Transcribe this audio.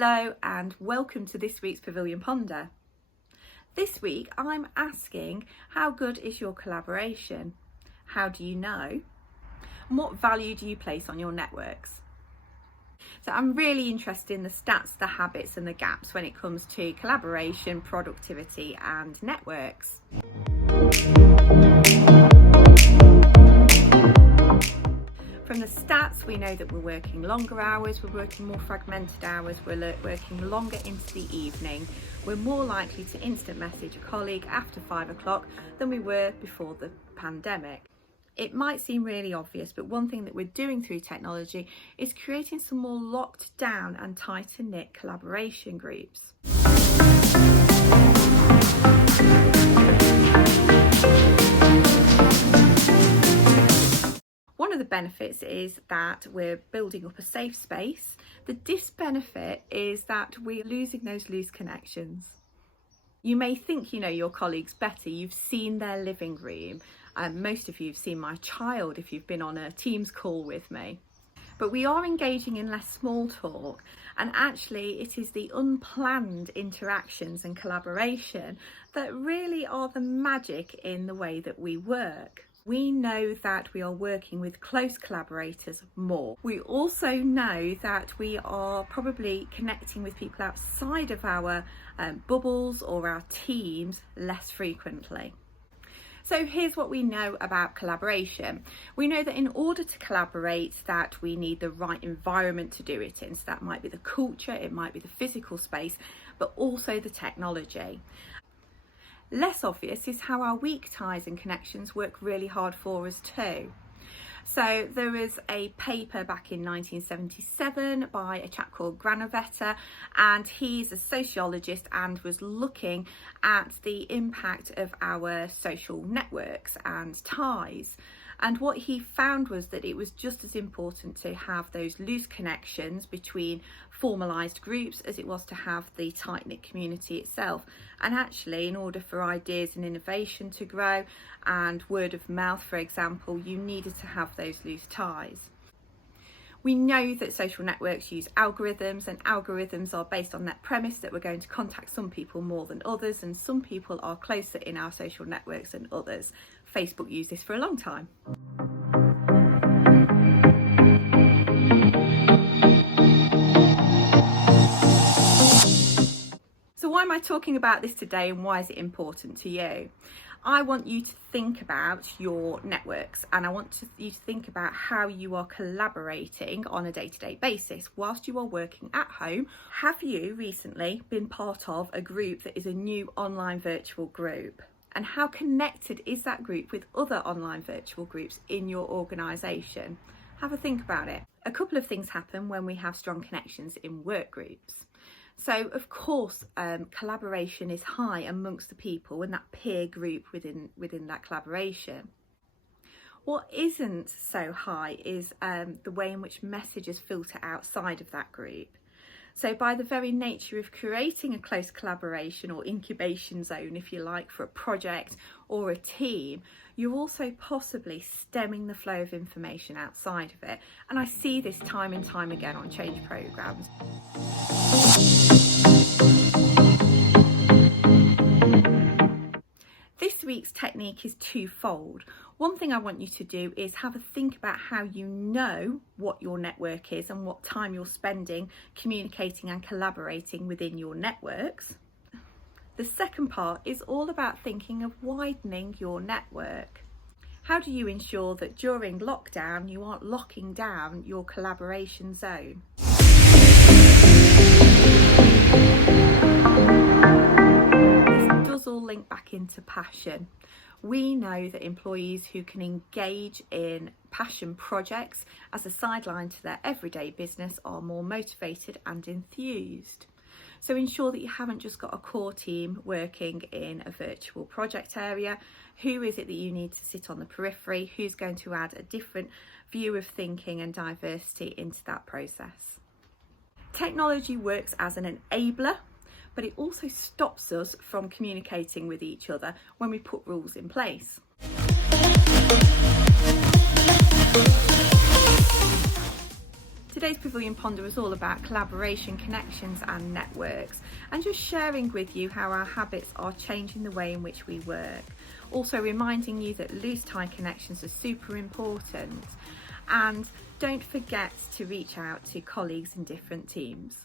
Hello and welcome to this week's Pavilion Ponder. This week I'm asking, how good is your collaboration? How do you know? And what value do you place on your networks? So I'm really interested in the stats, the habits and the gaps when it comes to collaboration, productivity and networks. From the stats, we know that we're working longer hours, we're working more fragmented hours, we're working longer into the evening. We're more likely to instant message a colleague after 5 o'clock than we were before the pandemic. It might seem really obvious, but one thing that we're doing through technology is creating some more locked down and tighter knit collaboration groups. One of the benefits is that we're building up a safe space. The disbenefit is that we're losing those loose connections. You may think you know your colleagues better, you've seen their living room. Most of you have seen my child if you've been on a Teams call with me. But we are engaging in less small talk, and actually it is the unplanned interactions and collaboration that really are the magic in the way that we work. We know that we are working with close collaborators more. We also know that we are probably connecting with people outside of our bubbles or our teams less frequently. So here's what we know about collaboration. We know that in order to collaborate, that we need the right environment to do it in. So that might be the culture, it might be the physical space, but also the technology. Less obvious is how our weak ties and connections work really hard for us too. So there was a paper back in 1977 by a chap called Granovetter, and he's a sociologist and was looking at the impact of our social networks and ties. And what he found was that it was just as important to have those loose connections between formalised groups as it was to have the tight-knit community itself. And actually, in order for ideas and innovation to grow and word of mouth, for example, you needed to have those loose ties. We know that social networks use algorithms, and algorithms are based on that premise that we're going to contact some people more than others, and some people are closer in our social networks than others. Facebook used this for a long time. So why am I talking about this today, and why is it important to you? I want you to think about your networks, and I want you to think about how you are collaborating on a day-to-day basis whilst you are working at home. Have you recently been part of a group that is a new online virtual group? And how connected is that group with other online virtual groups in your organisation? Have a think about it. A couple of things happen when we have strong connections in work groups. So of course, collaboration is high amongst the people in that peer group within that collaboration. What isn't so high is the way in which messages filter outside of that group. So by the very nature of creating a close collaboration or incubation zone, if you like, for a project or a team, you're also possibly stemming the flow of information outside of it. And I see this time and time again on change programs. This week's technique is twofold. One thing I want you to do is have a think about how you know what your network is and what time you're spending communicating and collaborating within your networks. The second part is all about thinking of widening your network. How do you ensure that during lockdown you aren't locking down your collaboration zone? This does all link back into passion. We know that employees who can engage in passion projects as a sideline to their everyday business are more motivated and enthused. So ensure that you haven't just got a core team working in a virtual project area. Who is it that you need to sit on the periphery? Who's going to add a different view of thinking and diversity into that process? Technology works as an enabler, but it also stops us from communicating with each other when we put rules in place. Today's Pavilion Ponder is all about collaboration, connections and networks, and just sharing with you how our habits are changing the way in which we work. Also reminding you that loose tie connections are super important, and don't forget to reach out to colleagues in different teams.